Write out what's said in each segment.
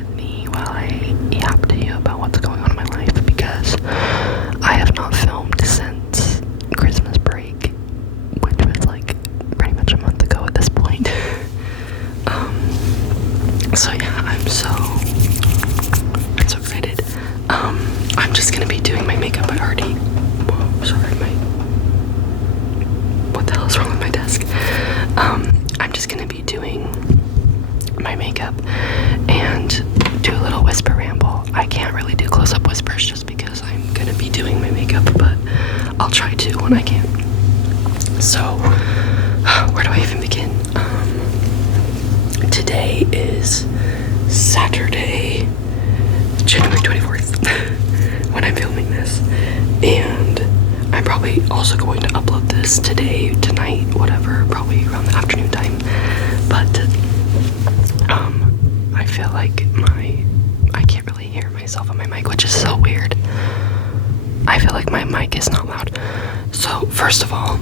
with me while I yap to you about what's going on in my life, because I have not filmed since Christmas break, which was like pretty much a month ago at this point. So yeah, I'm so excited. I'm just gonna be doing my makeup. What the hell is wrong with my desk? I'm just gonna be doing my makeup and do a little whisper ramble. I can't really do close-up whispers just because I'm gonna be doing my makeup, but I'll try to when I can. So, where do I even begin? Today is Saturday, January 24th, when I'm filming this, and I'm probably also going to upload this today, tonight, whatever, probably around the afternoon time. But I feel like I can't really hear myself on my mic, which is so weird. I feel like my mic is not loud. So first of all,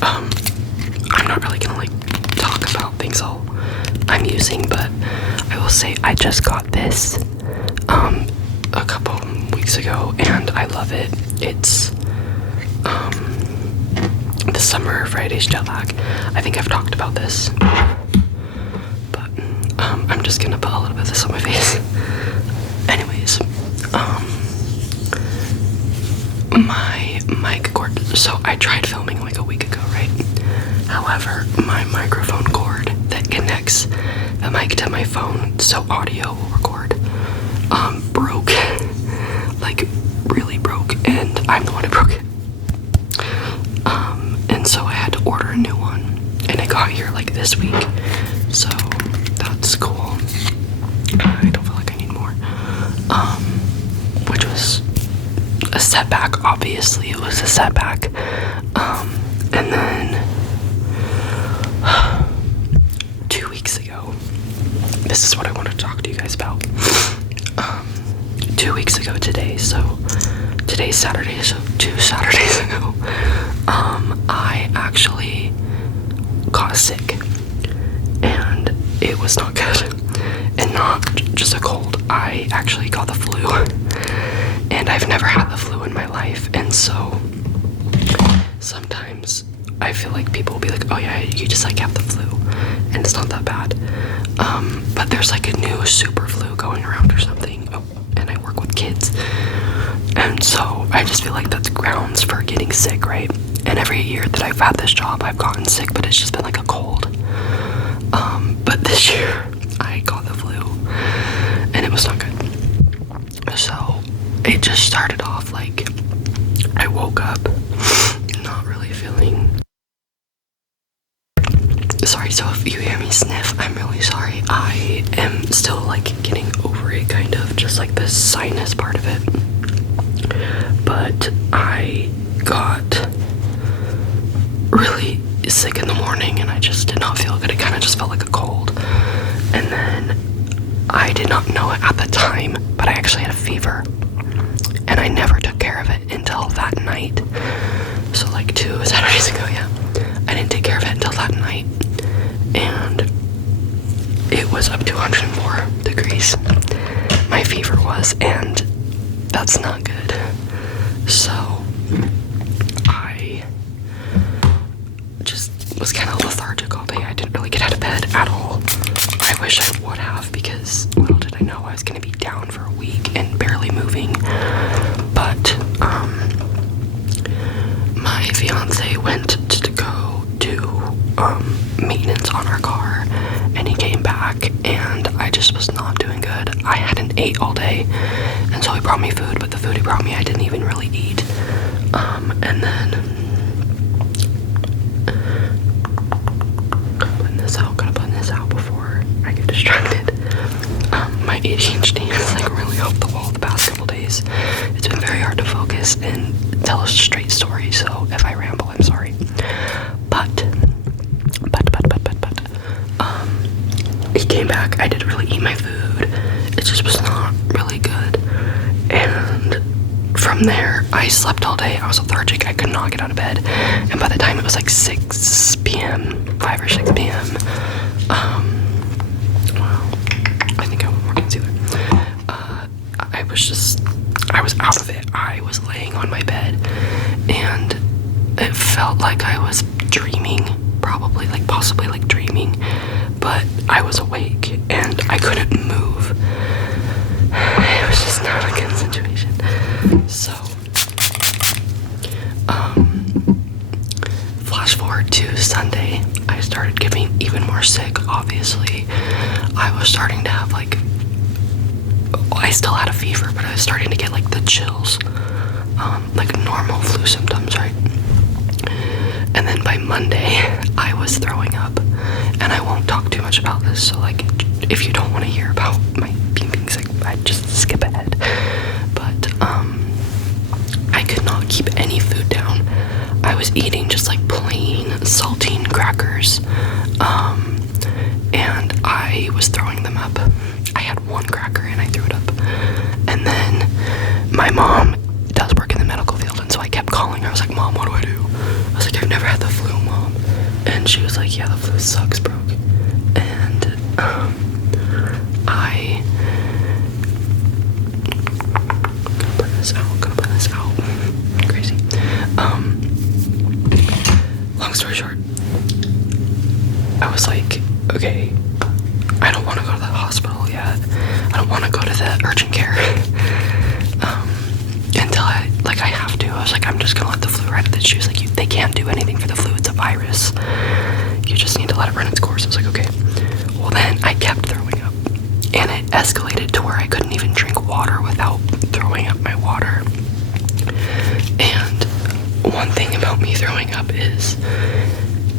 I'm not really gonna like talk about things I'm using, but I will say I just got this a couple weeks ago and I love it. It's the Summer Fridays jet lag. I think I've talked about this, but I'm just gonna put a little bit of this on my face. Anyways, my mic cord, so I tried filming like a week ago, right? However, my microphone cord that connects the mic to my phone so audio will record broke. Like really broke, and I'm the one who broke it. And so I had to order a new one, and it got here like this week, so that's cool. I don't feel like I need more. Which was a setback, obviously it was a setback. And then 2 weeks ago, this is what I want to talk to you guys about. 2 weeks ago today, so today's Saturday, so 2 Saturdays ago, I actually got sick, and it was not good, and not just a cold. I actually got the flu, and I've never had the flu in my life, and so sometimes I feel like people will be like, oh yeah, you just like have the flu, and it's not that bad, but there's like a new super flu going around or something. Oh, and I work with kids, and so I just feel like that's grounds for getting sick, right? And every year that I've had this job, I've gotten sick, but it's just been like a cold. But this year I got the flu, and it was not good. So it just started off like I woke up not really feeling. Sorry, so if you hear me sniff, I'm really sorry. I am still like getting over it, kind of, just like the sinus part of it. But I got really sick in the morning and I just did not feel good. It kind of just felt like a cold. And then I did not know it at the time, but I actually had a fever. And I never took care of it until that night. So like 2 Saturdays ago, yeah. I didn't take care of it until that night. And it was up to 104 degrees. My fever was, and that's not good. So I just was kind of lethargic all day. I didn't really get out of bed at all. I wish I would have, because little did I know I was going to be down for a week and barely moving. But my fiance went to go do maintenance on our car, and he came back, and I just was not doing good. I hadn't ate all day, and so he brought me food, but the food he brought me I didn't even really eat. And then gotta blend this out before I get distracted. My ADHD has like really off the wall the past couple days. It's been very hard to focus and tell a straight story, so if I ramble, I'm sorry. But he came back. I didn't really eat my food. It just was not really good. And from there, I slept all day. I was lethargic. I could not get out of bed. And by the time it was like 6 p.m., 5 or 6 p.m., well, I think I I was out of it. I was laying on my bed, and it felt like I was dreaming, probably, like, possibly, like, dreaming, but I was awake, and I couldn't move. It was just not a good situation. So, flash forward to Sunday, I started getting even more sick, obviously. I was starting to have, like, I still had a fever, but I was starting to get, like, the chills, like normal flu symptoms, right? And then by Monday, I was throwing up, and I won't talk too much about this, so, like, if you don't want to hear about my being sick, I'd just skip ahead. But, I could not keep any food down. I was eating just, like, plain saltine crackers, and I was throwing them up. I had one cracker and I threw it up. And then my mom does work in the medical field, and so I kept calling her. I was like, Mom, what do I do? I was like, I've never had the flu, Mom. And she was like, yeah, the flu sucks, bro. And I gonna put this out. Crazy. Long story short, I was like, okay, I don't want to go to the hospital yet. I don't want to go to the urgent care until I have to. I was like, I'm just gonna let the flu run. She was like, they can't do anything for the flu. It's a virus. You just need to let it run its course. I was like, okay. Well, then I kept throwing up, and it escalated to where I couldn't even drink water without throwing up my water. And one thing about me throwing up is,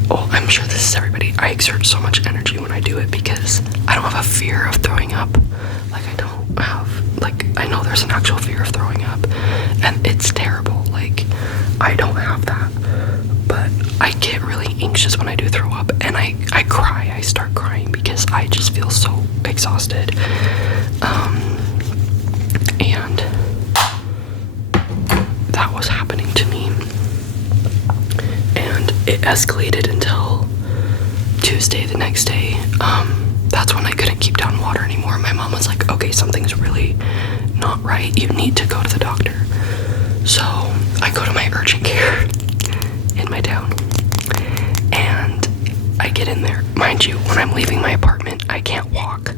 well, I'm sure this is everybody, I exert so much energy when I do it because I don't have a fear of throwing up. Like, I don't have, like, I know there's an actual fear of throwing up, and it's terrible. Like, I don't have that, but I get really anxious when I do throw up, and I cry. I start crying because I just feel so exhausted. And that was happening to me. And it escalated until Tuesday, the next day. That's when I couldn't keep down water anymore. My mom was like, okay, something's really not right. You need to go to the doctor. So I go to my urgent care in my town, and I get in there. Mind you, when I'm leaving my apartment, I can't walk.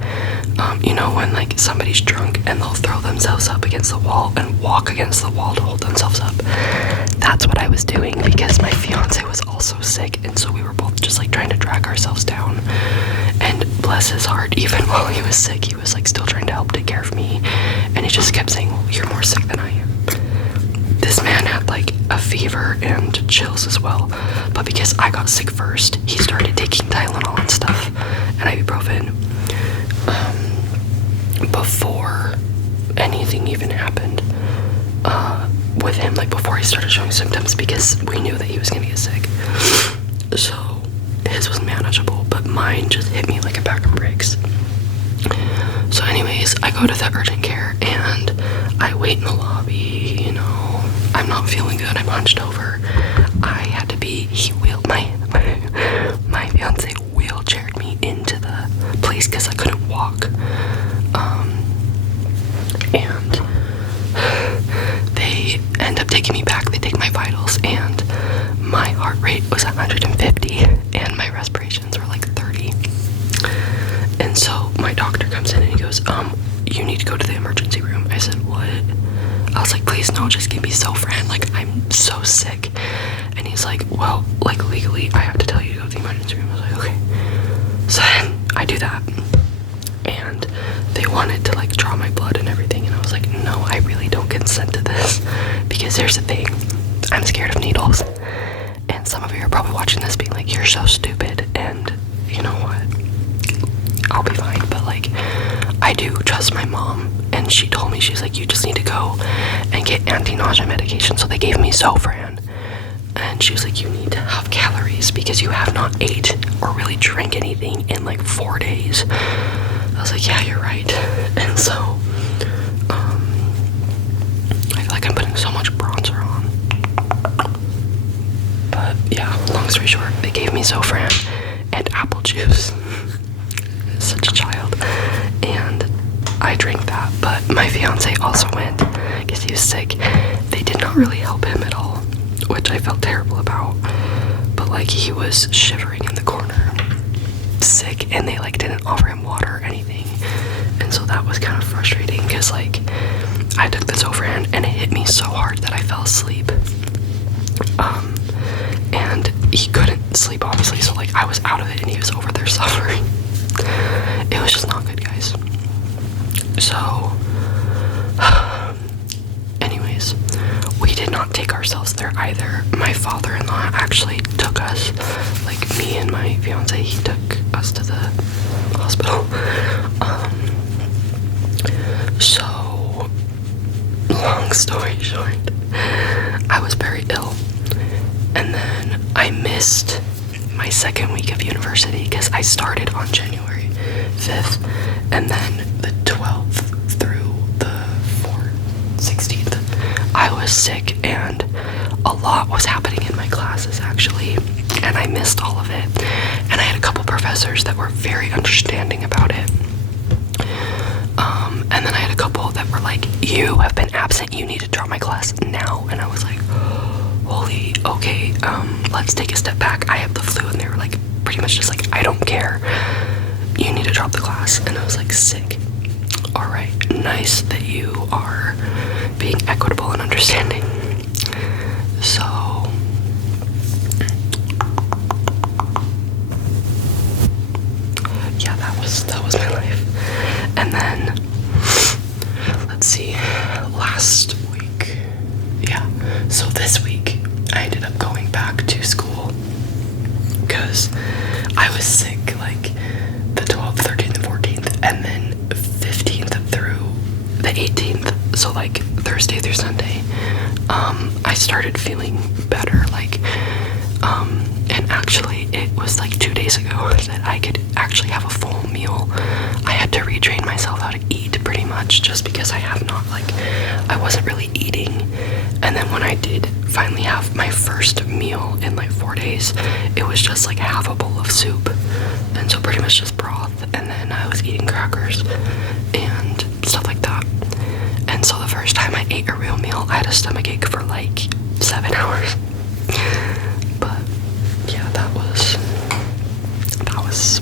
You know, when, like, somebody's drunk and they'll throw themselves up against the wall and walk against the wall to hold themselves up. That's what I was doing because my fiance was also sick, and so we were both just, like, trying to drag ourselves down. And bless his heart, even while he was sick, he was, like, still trying to help take care of me, and he just kept saying, well, you're more sick than I am. This man had, like, a fever and chills as well, but because I got sick first, he started taking Tylenol and stuff and ibuprofen before anything even happened with him, like, before he started showing symptoms, because we knew that he was gonna get sick. So his was manageable, but mine just hit me like a bag of bricks. So anyways, I go to the urgent care and I wait in the lobby. You know, I'm not feeling good. I'm hunched over. I had to be, my fiance wheelchaired me into the place because I couldn't walk. And they end up taking me back. They take my vitals, and my heart rate was 150 and my respirations were like 30. And so my doctor comes in and he goes, you need to go to the emergency room. I said, what? I was like, please no, just give me Zofran, like, I'm so sick. And he's like, well, like, legally I have to tell you to go to the emergency room. I was like, okay. So then I do that, and they wanted to, like, draw my blood and everything, and I was like, no, I really don't consent to this, because here's the thing, I'm scared of needles. And some of you are probably watching this being like, you're so stupid, and you know what, I'll be fine. But, like, I do trust my mom, and she told me, she's like, you just need to go and get anti-nausea medication. So they gave me Zofran, and she was like, you need to have calories because you have not ate or really drank anything in like 4 days. I was like, yeah, you're right. And so I feel like I'm putting so much bronzer on. But yeah, long story short, they gave me Zofran and apple juice. Such a child. And I drank that, but my fiance also went because he was sick. They did not really help him at all, which I felt terrible about. But like, he was shivering in the corner, sick, and they like didn't offer him water or anything. And so that was kind of frustrating because like, I took the Zofran and it hit me so hard that I fell asleep. And he couldn't sleep, obviously, so like, I was out of it and he was over there suffering. It was just not good, guys. So anyways, we did not take ourselves there either. My father-in-law actually took us, like me and my fiance, he took us to the hospital. So long story short, I was very ill, and then I missed my second week of university because I started on January 5th, and then the 12th through the 16th, I was sick, and a lot was happening in my classes actually, and I missed all of it. And I had a couple professors that were very understanding about it. And then I had a couple that were like, you have been absent, you need to drop my class now. And I was like, holy, okay, let's take a step back. I have the flu. And they were like, pretty much just like, I don't care, you need to drop the class. And I was like, sick. All right, nice that you are being equitable and understanding. So yeah, that was my life. And then let's see, last week, yeah, so this week I ended up going back to school because I was sick like the 12th, 13th, and 14th, and then 15th through the 18th, so like Thursday through Sunday, I started feeling better, like, and actually it was like 2 days ago that I could actually have a full meal. I had to retrain myself how to eat pretty much, just because I have not, like, I wasn't really eating. And then when I did finally have my first meal in like 4 days, it was just like half a bowl of soup, and so pretty much just broth, and then I was eating crackers and stuff like that. And so the first time I ate a real meal, I had a stomachache for like 7 hours. But yeah, that was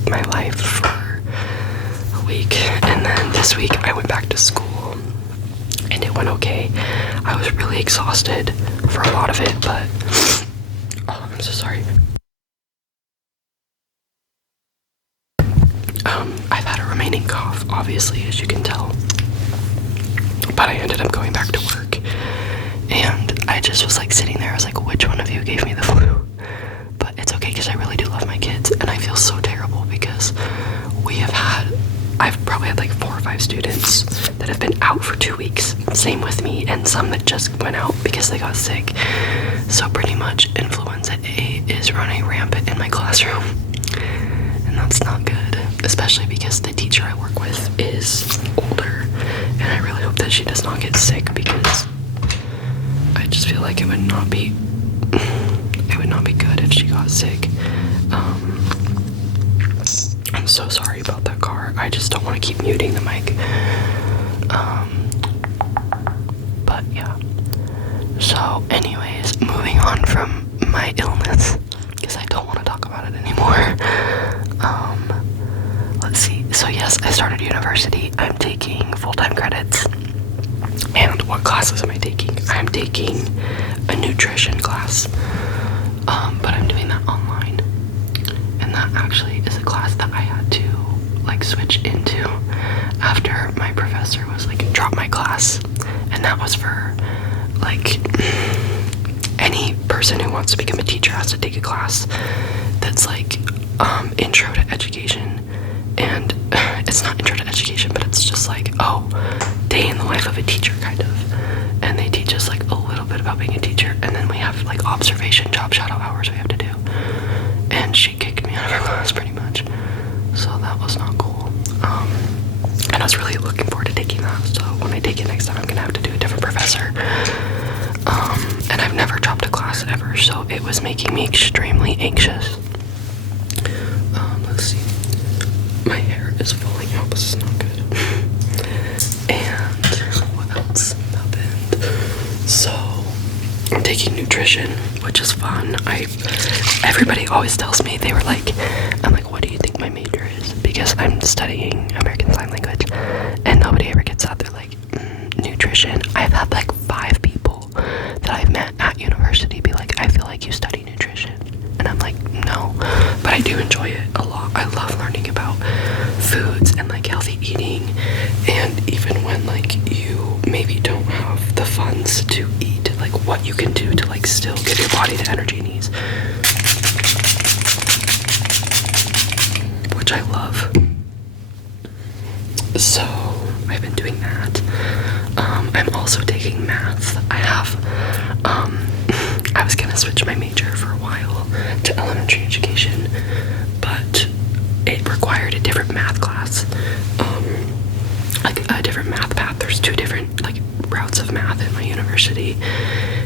my life for a week. And then this week I went back to school and it went okay. I was really exhausted for a lot of it, but oh, I'm so sorry. I've had a remaining cough, obviously, as you can tell, but I ended up going back to work, and I just was like sitting there, I was like, which one of you gave me the flu? But it's okay, because I really do love my kids, and I feel so terrible because I've probably had like 4 or 5 students that have been out for 2 weeks, same with me, and some that just went out because they got sick. So pretty much influenza A is running rampant in my classroom, and that's not good, especially because the teacher I work with is older, and I really hope that she does not get sick, because I just feel like it would not be good if she got sick. I'm so sorry about that car. I just don't want to keep muting the mic. But yeah. So anyways, moving on from my illness, because I don't want to talk about it anymore. Let's see. So yes, I started university. I'm taking full-time credits. And what classes am I taking? I'm taking a nutrition class. But I'm doing that online. And that actually is a class that I had to like switch into after my professor was like, drop my class. And that was for like any person who wants to become a teacher has to take a class that's like intro to education. And it's not intro to education, but it's just like, oh, day in the life of a teacher, kind of. And they teach us like a little bit about being a teacher, and then we have like observation job shadow hours we have to do. And she kicked me out of her class pretty much, so that was not cool. And I was really looking forward to taking that, so when I take it next time I'm gonna have to do a different professor. And I've never dropped a class ever, so it was making me extremely anxious. Let's see, my hair is falling out, this is not good. And taking nutrition, which is fun. Everybody always tells me, they were like, I'm like, what do you think my major is? Because I'm studying American Sign Language, and nobody ever gets out there like, nutrition. I've had like 5 people that I've met at university be like, I feel like you study nutrition. And I'm like, no, but I do enjoy it a lot. I love learning about foods and like healthy eating, and even when like you maybe don't have the funds to eat, like what you can do to like still give your body the energy it needs, which I love. So I've been doing that. I'm also taking math. I was gonna switch my major for a while to elementary education, but it required a different math class, like a different math path. There's 2 different like routes of math in my university,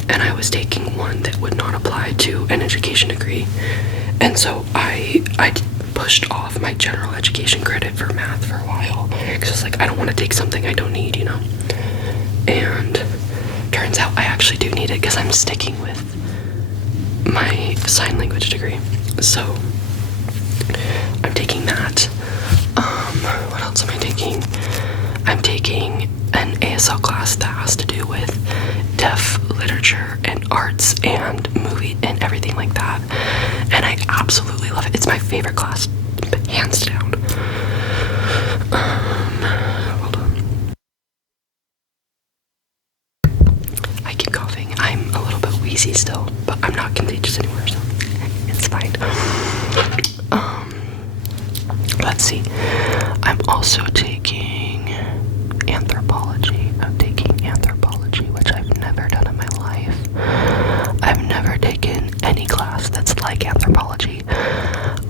and I was taking one that would not apply to an education degree, and so I pushed off my general education credit for math for a while, because it's like, I don't want to take something I don't need, you know. And turns out I actually do need it, because I'm sticking with my sign language degree. So I'm taking that. What else am I taking? I'm taking an ASL class that has to do with deaf literature and arts and movie and everything like that, and I absolutely love it. It's my favorite class, hands down. Hold on. I keep coughing. I'm a little bit wheezy still, but I'm not contagious anymore, so it's fine. Let's see. I'm also taking anthropology. I'm taking anthropology, which I've never done in my life. I've never taken any class that's like anthropology.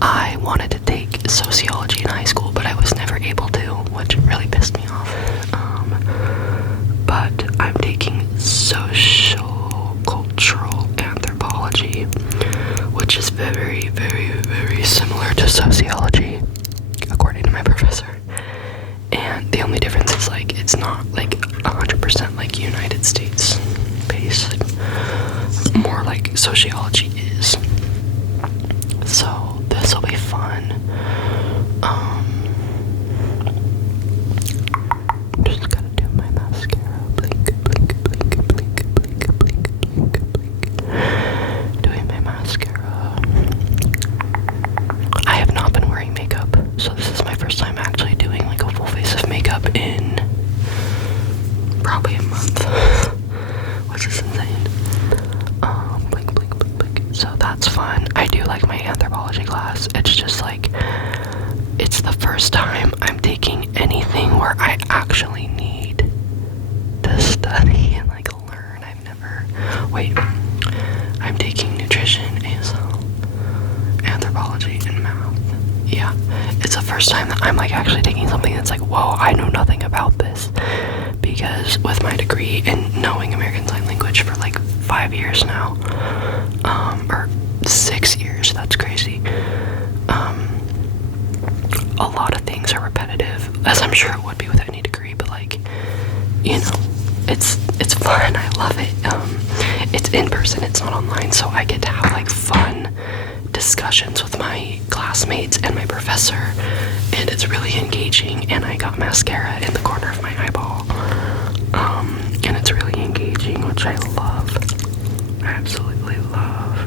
I wanted to take sociology in high school, but I was never able to, which really pissed me off. But I'm taking social cultural anthropology, which is very, very, very similar to sociology, according to my professor. And the only difference is like, it's not like 100% like United States based, more like sociology is. So this will be fun. Just gotta do my mascara. Blink, blink, blink, blink, blink, blink, blink, blink. Doing my mascara. I have not been wearing makeup, so this is my first time actually doing like a full face of makeup in probably a month, which is insane. Blink, blink, blink, blink. So that's fun. I do like my anthropology class. It's just like, it's the first time I'm taking anything where I actually need to study and like learn. I'm taking nutrition, ASL, anthropology, and math. Yeah, it's the first time that I'm like actually taking something that's like, whoa, I know nothing about this. Because with my degree and knowing American Sign Language for like 5 years now, or 6 years, that's crazy. A lot of things are repetitive, as I'm sure it would be with any degree, but like, you know, it's fun. I love it. It's in person, it's not online, so I get to have like fun discussions with my classmates and my professor, and it's really engaging. And I got mascara in the corner of my eyeball, and it's really engaging, which I love. I absolutely love.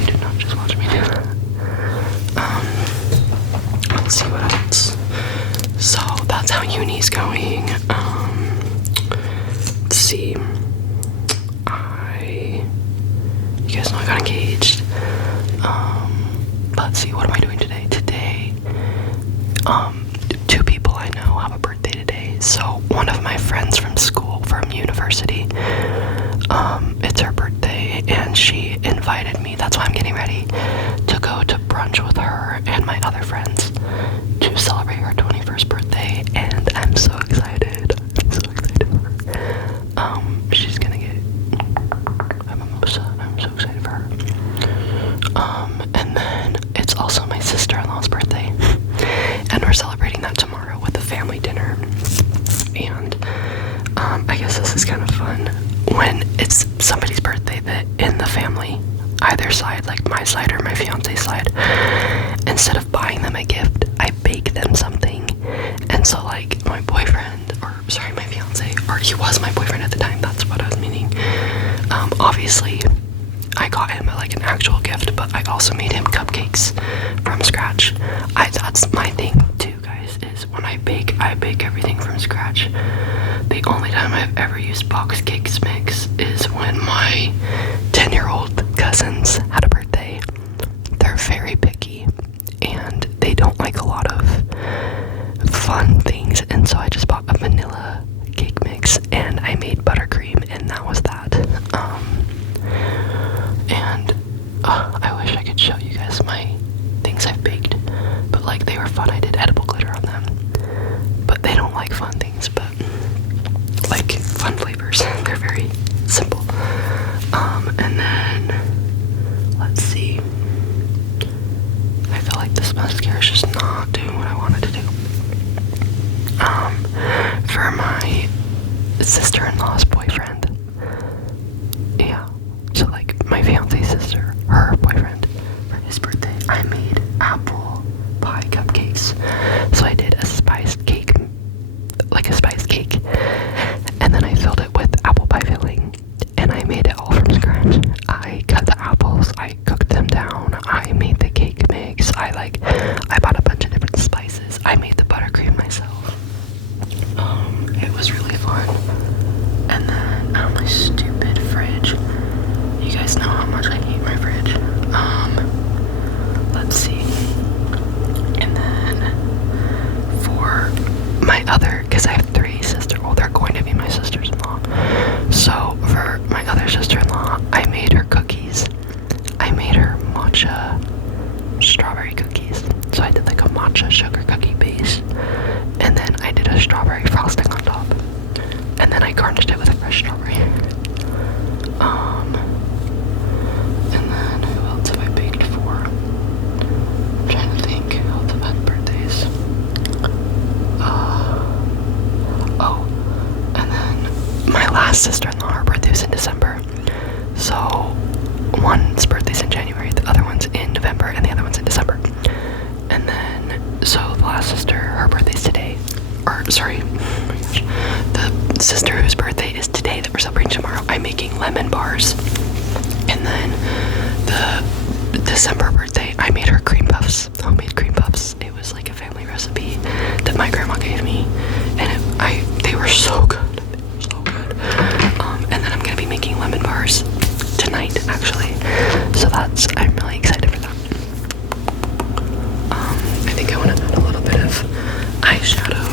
You did not just watch me do that. Let's see what else. So that's how uni's going. Let's see. You guys know I got engaged. Let's see, what am I doing today? Today, 2 people I know have a birthday today. So one of my friends from school, from university, it's her birthday, and she invited me, that's why I'm getting ready, to go to brunch with her and my other friends to celebrate her 21st birthday, and I'm so excited. I'm so excited for her. She's gonna get a mimosa, and I'm so excited for her. And then it's also my sister-in-law's birthday, and we're celebrating that tomorrow with a family dinner. And I guess this is kind of fun. When it's somebody's birthday, side, like my side or my fiance's side, instead of buying them a gift, I bake them something. And so like my boyfriend, or sorry, my fiance, or he was my boyfriend at the time, that's what I was meaning. Obviously I got him like an actual gift, but I also made him cupcakes from scratch. That's my thing too, guys, is when I bake everything from scratch. The only time I've ever used box cakes mix is when my 10-year-old cousins had a birthday. They're very picky and they don't like a lot of fun things, and so I just bought a vanilla cake mix and I made buttercream, and that was that. I wish I could show you guys my things I've baked, but like they were fun. I did edible glitter on them, but they don't like fun things, but like fun flavors. They're very simple. And then let's see. I feel like this mascara is just not doing what I wanted to do. For my sister-in-law's boyfriend. Yeah. So like my fiance's sister, her boyfriend, for his birthday, I made apple pie cupcakes. So I did a spiced cake, and then I filled it with apple pie filling, and I made it all from scratch. I cut the apples, I cooked them down, I made the cake mix, I bought a bunch of different spices, I made the buttercream myself. It was really fun. And then my stupid fridge. You guys know how much I hate my fridge. Let's see. And then for my other, because I have 3 sisters, well, they're going to be my sisters-in-law. So for my other sister-in-law, I made her cookies. I made her matcha strawberry cookies. So I did like a matcha sugar cookie base, and then I did a strawberry frosting on top, and then I garnished it with a fresh strawberry. And then who else have I baked for? I'm trying to think who else have had birthdays. And then my last sister-in-law, her birthday was in December. So one's birthday's in January, the other one's in November, and the other one's in December. And then, so the last sister, her birthday's today. Or, sorry, oh my gosh. The sister whose birthday is today that we're celebrating tomorrow, I'm making lemon bars. And then the December birthday, I made her cream puffs, homemade cream puffs. It was like a family recipe that my grandma gave me, and they were so good. They were so good. And then I'm gonna be making lemon bars tonight, actually. So I'm really excited for that. I think I want to add a little bit of eyeshadow,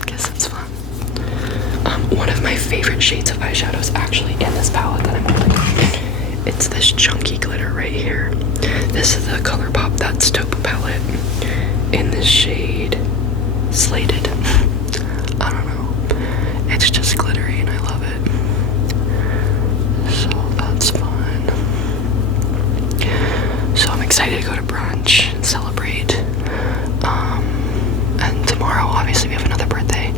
because it's fun. One of my favorite shades of eyeshadow is actually in this palette that I'm holding. It's this chunky glitter right here. This is the ColourPop That's Dope palette in this shade Slated. I don't know. It's just glittery and I love it. So that's fun. So I'm excited to go to brunch and celebrate. And tomorrow, obviously, we have another birthday.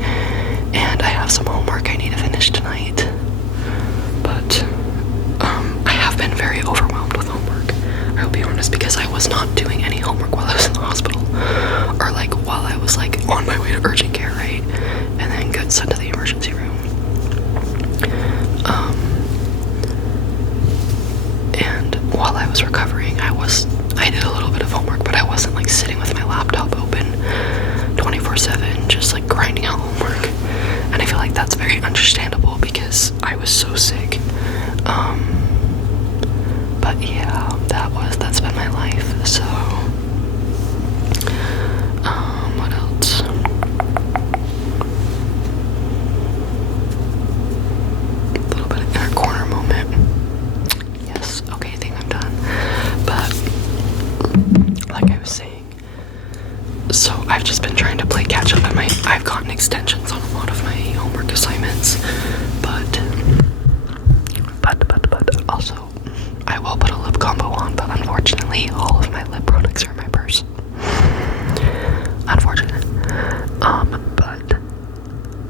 And I have some homework I need to finish tonight. But I have been very overwhelmed with homework. I will be honest, because I was not doing any homework while I was in the hospital. Or like while I was like on my way to urgent care, right? And then got sent to the emergency room. And while I was recovering, I did a little bit of homework, but I wasn't like sitting with my laptop open 24/7, just like grinding out homework. And I feel like that's very understandable because I was so sick. But yeah, that's been my life. So, what else? A little bit of inner corner moment. Yes, okay, I think I'm done. But, like I was saying, so I've just been trying to play catch up, and I've gotten extensions on a lot of my homework assignments, but also, I will put a lip combo on, but unfortunately, all of my lip products are in my purse. Unfortunate. But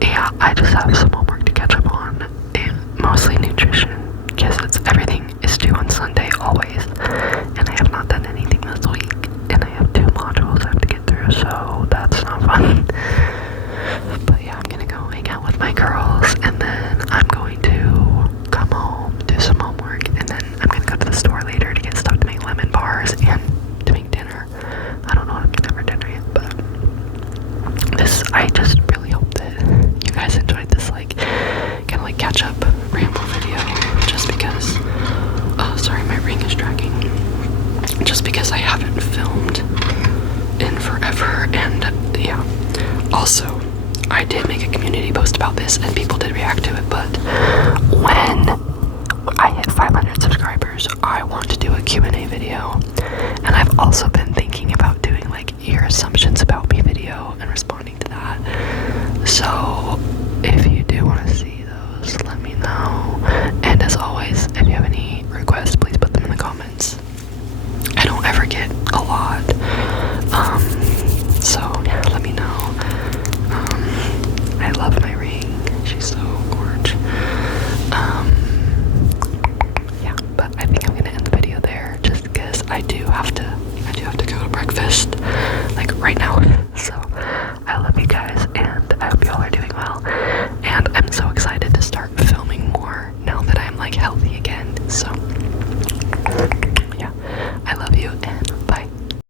yeah, I just have some homework to catch up on, and mostly nutrition, because everything is due on Sunday. post about this and people did react to it, but when I hit 500 subscribers, I want to do a Q&A video. And I've also been thinking about doing like your assumptions about me video and responding to that. So if you do want to see those, let me know. And as always, if you have any requests, please put them in the comments. I don't ever get a lot. So yeah, let me know. I love my ring. She's so gorgeous. Yeah, but I think I'm gonna end the video there just because I do have to go to breakfast like right now. So I love you guys and I hope you all are doing well. And I'm so excited to start filming more now that I'm like healthy again. So